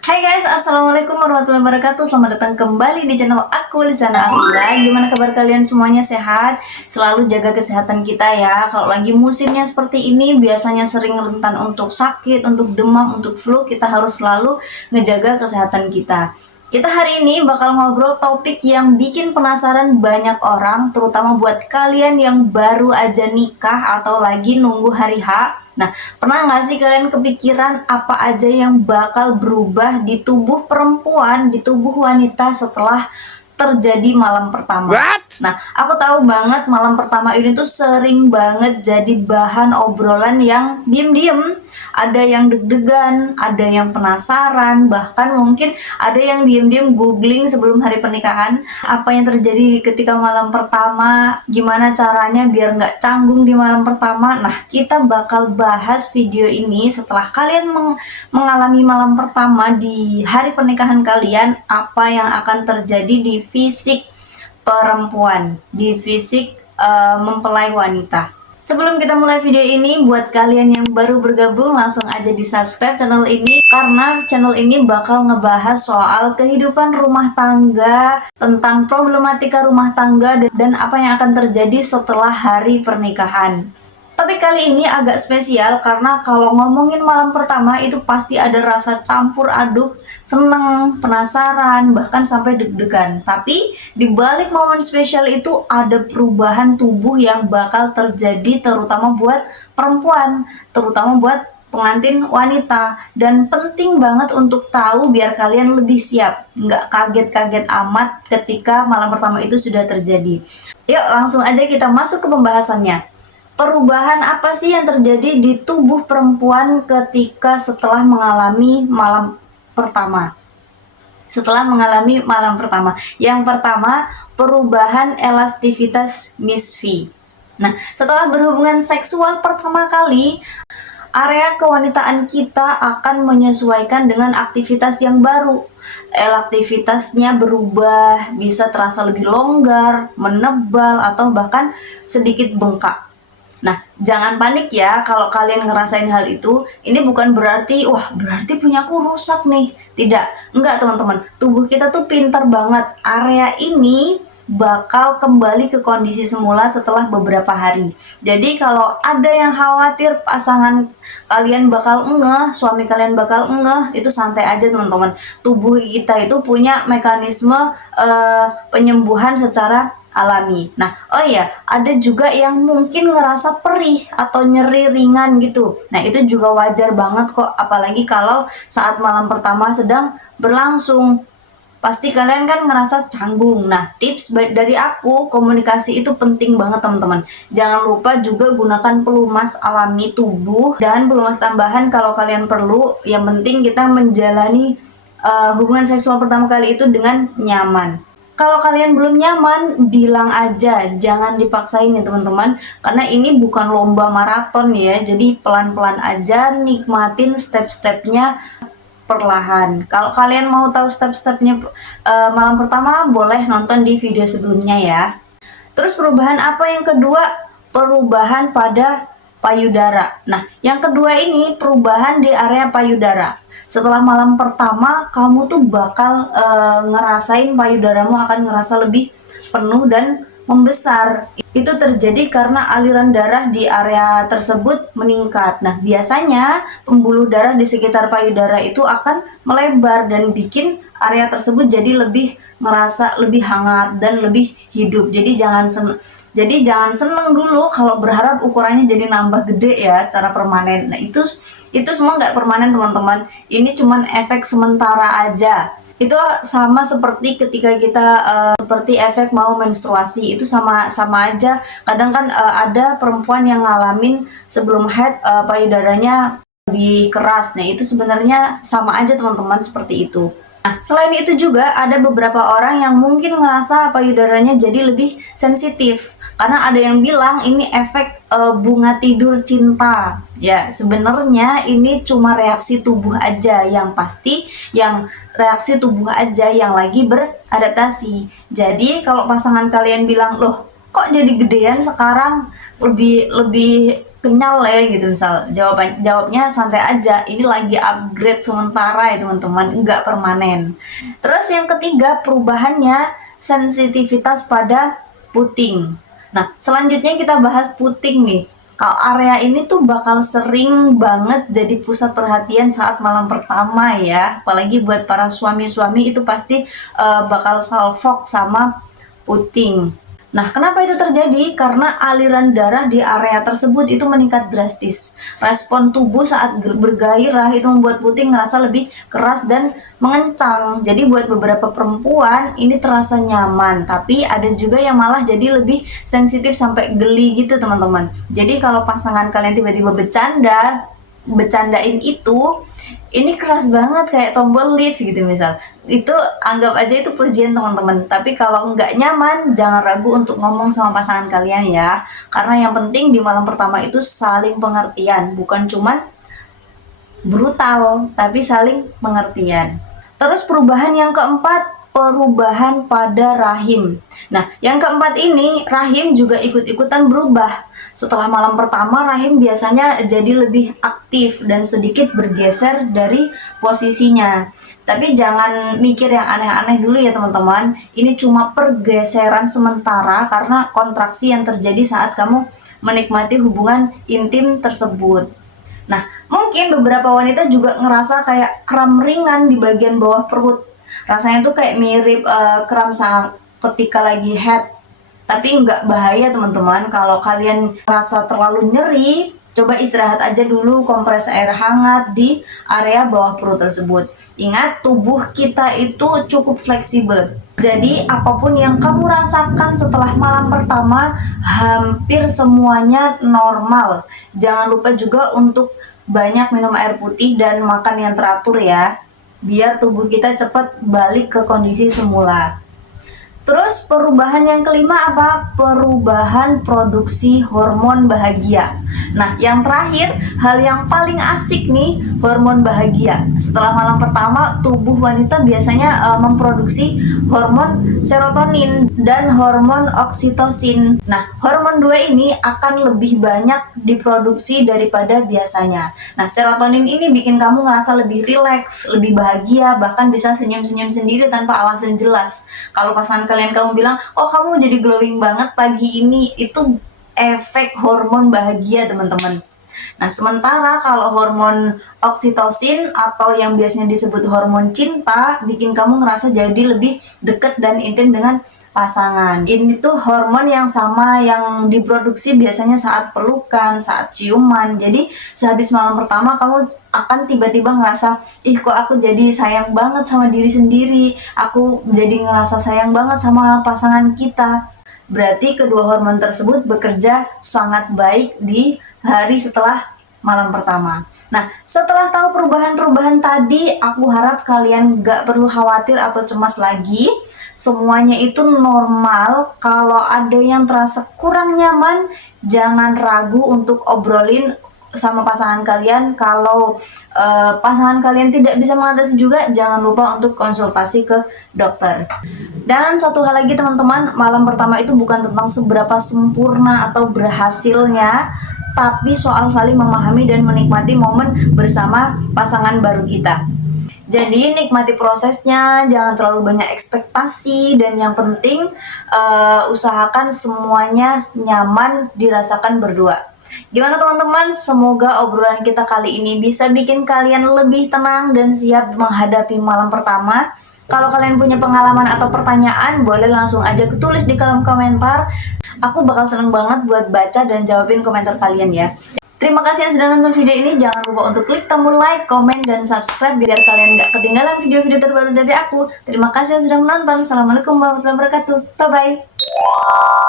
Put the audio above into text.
Hai guys, assalamualaikum warahmatullahi wabarakatuh. Selamat datang kembali di channel aku, Lisana Akhila. Gimana kabar kalian semuanya, sehat? Selalu jaga kesehatan kita ya. Kalau lagi musimnya seperti ini, biasanya sering rentan untuk sakit, untuk demam, untuk flu. Kita harus selalu ngejaga kesehatan kita. Kita hari ini bakal ngobrol topik yang bikin penasaran banyak orang, terutama buat kalian yang baru aja nikah atau lagi nunggu hari H. Nah, pernah nggak sih kalian kepikiran apa aja yang bakal berubah di tubuh perempuan, di tubuh wanita setelah terjadi malam pertama? What? Nah, aku tahu banget malam pertama ini tuh sering banget jadi bahan obrolan yang diem-diem. Ada yang deg-degan, ada yang penasaran, bahkan mungkin ada yang diem-diem googling sebelum hari pernikahan. Apa yang terjadi ketika malam pertama, gimana caranya biar nggak canggung di malam pertama. Nah, kita bakal bahas video ini setelah kalian mengalami malam pertama di hari pernikahan kalian, apa yang akan terjadi di fisik perempuan, di fisik mempelai wanita. Sebelum kita mulai video ini, buat kalian yang baru bergabung, langsung aja di subscribe channel ini, karena channel ini bakal ngebahas soal kehidupan rumah tangga, tentang problematika rumah tangga, dan apa yang akan terjadi setelah hari pernikahan. Tapi kali ini agak spesial karena kalau ngomongin malam pertama itu pasti ada rasa campur aduk, seneng, penasaran, bahkan sampai deg-degan. Tapi di balik momen spesial itu ada perubahan tubuh yang bakal terjadi terutama buat perempuan, terutama buat pengantin wanita. Dan penting banget untuk tahu biar kalian lebih siap, nggak kaget-kaget amat ketika malam pertama itu sudah terjadi. Yuk langsung aja kita masuk ke pembahasannya. Perubahan apa sih yang terjadi di tubuh perempuan ketika setelah mengalami malam pertama? Setelah mengalami malam pertama. Yang pertama, perubahan elastivitas Miss V. Nah, setelah berhubungan seksual pertama kali, area kewanitaan kita akan menyesuaikan dengan aktivitas yang baru. Aktivitasnya berubah, bisa terasa lebih longgar, menebal, atau bahkan sedikit bengkak. Nah, jangan panik ya kalau kalian ngerasain hal itu. Ini bukan berarti, wah berarti punyaku rusak nih. Tidak, enggak teman-teman. Tubuh kita tuh pintar banget. Area ini bakal kembali ke kondisi semula setelah beberapa hari. Jadi kalau ada yang khawatir pasangan kalian bakal ngeh, suami kalian bakal ngeh, itu santai aja teman-teman. Tubuh kita itu punya mekanisme penyembuhan secara alami. Nah, oh iya, ada juga yang mungkin ngerasa perih atau nyeri ringan gitu. Nah, itu juga wajar banget kok, apalagi kalau saat malam pertama sedang berlangsung. Pasti kalian kan ngerasa canggung. Nah, tips dari aku, komunikasi itu penting banget teman-teman. Jangan lupa juga gunakan pelumas alami tubuh dan pelumas tambahan kalau kalian perlu. Yang penting kita menjalani hubungan seksual pertama kali itu dengan nyaman. Kalau kalian belum nyaman, bilang aja, jangan dipaksain ya teman-teman. Karena ini bukan lomba maraton ya, jadi pelan-pelan aja nikmatin step-stepnya perlahan. Kalau kalian mau tahu step-stepnya malam pertama, boleh nonton di video sebelumnya ya. Terus perubahan apa yang kedua? Perubahan pada payudara. Nah, yang kedua ini perubahan di area payudara. Setelah malam pertama, kamu tuh bakal ngerasain payudaramu akan ngerasa lebih penuh dan membesar. Itu terjadi karena aliran darah di area tersebut meningkat. Nah, biasanya pembuluh darah di sekitar payudara itu akan melebar dan bikin area tersebut jadi lebih merasa lebih hangat dan lebih hidup. Jadi jangan seneng dulu kalau berharap ukurannya jadi nambah gede ya secara permanen. Nah, itu semua nggak permanen teman-teman. Ini cuman efek sementara aja. Itu sama seperti ketika kita seperti efek mau menstruasi, itu sama aja. Kadang kan ada perempuan yang ngalamin sebelum head payudaranya lebih keras. Nah, itu sebenarnya sama aja teman-teman seperti itu. Nah, selain itu juga ada beberapa orang yang mungkin ngerasa payudaranya jadi lebih sensitif. Karena ada yang bilang ini efek bunga tidur cinta. Ya, sebenarnya ini cuma reaksi tubuh aja, yang pasti yang reaksi tubuh aja yang lagi beradaptasi. Jadi kalau pasangan kalian bilang, "Loh, kok jadi gedean sekarang, lebih lebih kenyal ya gitu, misal jawabnya santai aja, ini lagi upgrade sementara ya teman-teman, nggak permanen. Terus yang ketiga, perubahannya sensitivitas pada puting. Nah, selanjutnya kita bahas puting nih. Kalau area ini tuh bakal sering banget jadi pusat perhatian saat malam pertama ya, apalagi buat para suami-suami itu pasti bakal salfok sama puting. Nah, kenapa itu terjadi? Karena aliran darah di area tersebut itu meningkat drastis. Respon tubuh saat bergairah itu membuat puting ngerasa lebih keras dan mengencang. Jadi buat beberapa perempuan ini terasa nyaman, tapi ada juga yang malah jadi lebih sensitif sampai geli gitu teman-teman. Jadi kalau pasangan kalian tiba-tiba bercandain itu, ini keras banget kayak tombol lift gitu misal, itu anggap aja itu pujian teman-teman. Tapi kalau nggak nyaman, jangan ragu untuk ngomong sama pasangan kalian ya, karena yang penting di malam pertama itu saling pengertian, bukan cuman brutal tapi saling pengertian. Terus perubahan yang keempat, perubahan pada rahim. Nah, yang keempat ini rahim juga ikut-ikutan berubah. Setelah malam pertama, rahim biasanya jadi lebih aktif dan sedikit bergeser dari posisinya. Tapi jangan mikir yang aneh-aneh dulu ya teman-teman. Ini cuma pergeseran sementara karena kontraksi yang terjadi saat kamu menikmati hubungan intim tersebut. Nah, mungkin beberapa wanita juga ngerasa kayak kram ringan di bagian bawah perut. Rasanya tuh kayak mirip kram saat ketika lagi head. Tapi nggak bahaya teman-teman. Kalau kalian rasa terlalu nyeri, coba istirahat aja dulu, kompres air hangat di area bawah perut tersebut. Ingat, tubuh kita itu cukup fleksibel. Jadi apapun yang kamu rasakan setelah malam pertama, hampir semuanya normal. Jangan lupa juga untuk banyak minum air putih dan makan yang teratur ya, biar tubuh kita cepat balik ke kondisi semula. Terus perubahan yang kelima apa? Perubahan produksi hormon bahagia. Nah, yang terakhir, hal yang paling asik nih, hormon bahagia. Setelah malam pertama, tubuh wanita biasanya memproduksi hormon serotonin dan hormon oksitosin. Nah, hormon dua ini akan lebih banyak diproduksi daripada biasanya. Nah, serotonin ini bikin kamu ngerasa lebih rileks, lebih bahagia, bahkan bisa senyum-senyum sendiri tanpa alasan jelas. Kalau pasangan kalian kamu bilang, oh kamu jadi glowing banget pagi ini, itu efek hormon bahagia teman-teman. Nah, sementara kalau hormon oksitosin atau yang biasanya disebut hormon cinta bikin kamu ngerasa jadi lebih deket dan intim dengan pasangan. Ini tuh hormon yang sama yang diproduksi biasanya saat pelukan, saat ciuman. Jadi sehabis malam pertama kamu akan tiba-tiba ngerasa, ih kok aku jadi sayang banget sama diri sendiri, aku jadi ngerasa sayang banget sama pasangan kita. Berarti kedua hormon tersebut bekerja sangat baik di hari setelah malam pertama. Nah, setelah tahu perubahan-perubahan tadi, aku harap kalian gak perlu khawatir atau cemas lagi. Semuanya itu normal. Kalau ada yang terasa kurang nyaman, jangan ragu untuk obrolin sama pasangan kalian. Kalau pasangan kalian tidak bisa mengatasi juga, jangan lupa untuk konsultasi ke dokter. Dan satu hal lagi teman-teman, malam pertama itu bukan tentang seberapa sempurna atau berhasilnya, tapi soal saling memahami dan menikmati momen bersama pasangan baru kita. Jadi nikmati prosesnya, jangan terlalu banyak ekspektasi, dan yang penting usahakan semuanya nyaman dirasakan berdua. Gimana teman-teman? Semoga obrolan kita kali ini bisa bikin kalian lebih tenang dan siap menghadapi malam pertama. Kalau kalian punya pengalaman atau pertanyaan, boleh langsung aja ketulis di kolom komentar. Aku bakal seneng banget buat baca dan jawabin komentar kalian ya. Terima kasih yang sudah nonton video ini. Jangan lupa untuk klik tombol like, komen, dan subscribe biar kalian gak ketinggalan video-video terbaru dari aku. Terima kasih yang sudah menonton. Assalamualaikum warahmatullahi wabarakatuh. Bye-bye.